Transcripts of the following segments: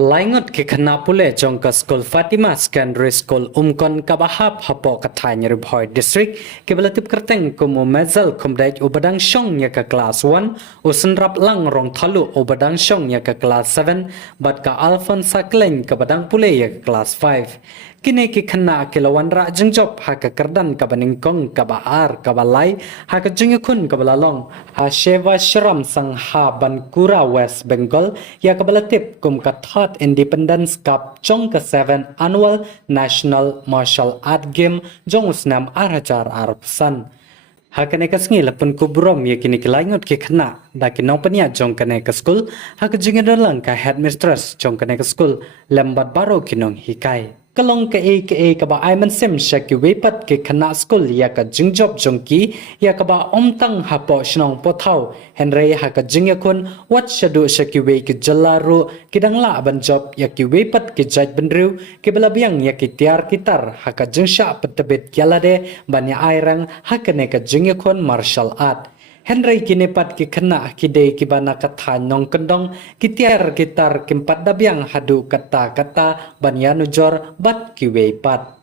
Laingot ke kena pule jongka School Fatima Secondary School umkon kabahap hapo katanya Ribhoy District ke belatip kerteng kumu mezal kumdait ubadang syong ya ke kelas 1 usen rap lang rong thalu ubadang syong ya ke kelas 7 bat ka Alfonsa Kleng ke badang pule ya ke kelas 5 kini ke kena ke lawan rak jengjop ha ke kerdan ka baningkong ka baar ka balai ha ke jengyukun ka balalong ha Sheva Shram sang ha Bankura West Bengal ya ke belatip kum ka Third Independence Cup jong ke-7 Annual National Martial Art Game jong usnam arajar arpsan. Hakane kasngi lapun kubrom ya kini kelaingot ke kena da kinong penia jong kane ke school hak jingedalang ka headmistress jong kane ke school lembat baro kinong hikai. Kalong ke ka ba Aiman Sim shaki wepat ke kena school ya ka jingjob jongki ya ka ba omtang hapo shnong pothau Henry ha ka jingyakun wat shadu shaki we ke jalaru kidang la ban job ya ki wepat ke jaj benriu ke belabiang ya ki tiar kitar ha ka jingsha petabit kyalade banya airang ha ka ne ka jingyakun martial art Henry kini pat ki kena kidei ki bana kata nong kendong kitiar kitar kimpat dabiang hadu kata banyanu jor bat ki weipat.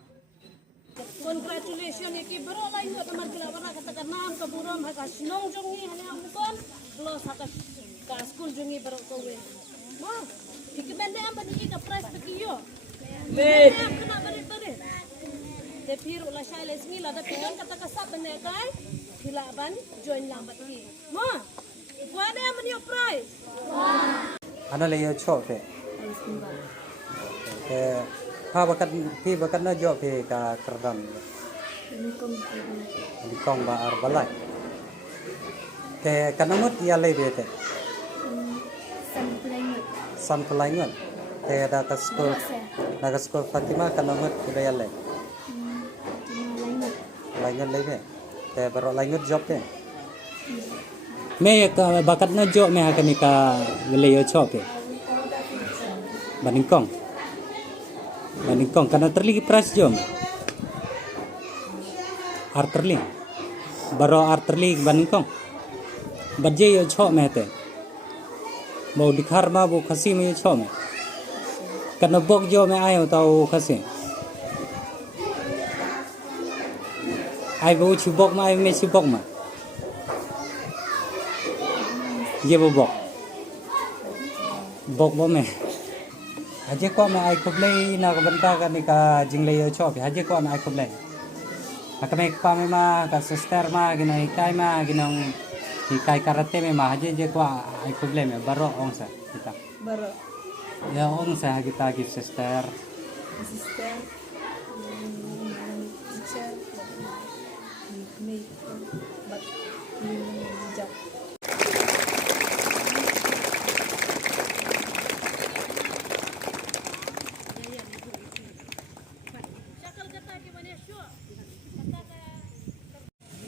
Congratulations ya ki bro lai ho tamar kila bana kata kanam ka buram ha ka sinong jongi hanya amukon plus ha ka school jongi bro ko we ma ikmende am bani ka prize ta kiyo le kena bari tare de phir ula shaile smila da pidan kata ka sab bane kai khilaban join lambat ki ma wane am ni prize Ano le yo chok te ke ha bakat na jo pe ka kerdam di kong ba ar balai ke kanamut ya le be te san pelaingan ke da ka school Fatima kanamut kuda ya le laingan le be ke baro laingan job te me ka bakat na jo me ha ka ni ka le yo chok te Baningkong karena terling pras jom arterling baro arterling baningkong badje yo chok me te mau dikhar ma bu khasi me chok me karena bok jo me ayo tau khasi ai bu chu bok ma ai me chu bok ma ye bu bok bo me Haji ko ma ai kublai na ka banta ka ni ka jingle yo chop haji ko ma ai kublai akame pa me ma ka sister ma ginai kai ma ginong kai karate me ma haji je ko ai kublai me baro ongsa kita baro ya ongsa kita ki sister me but job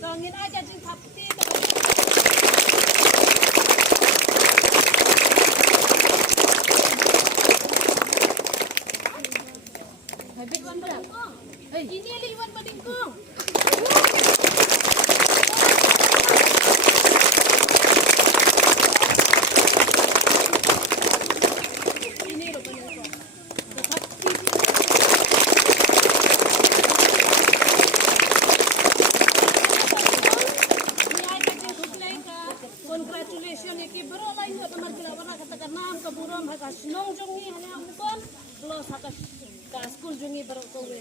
Tongin aja jin tapti habis wan badingkong ini liwan badingkong ini lo badingkong Congratulations ya ki bro lai ho tamar kila bana kata kanam ka buram ha ka sinong jongi hanya amukon plus ha ka school jongi bro ko we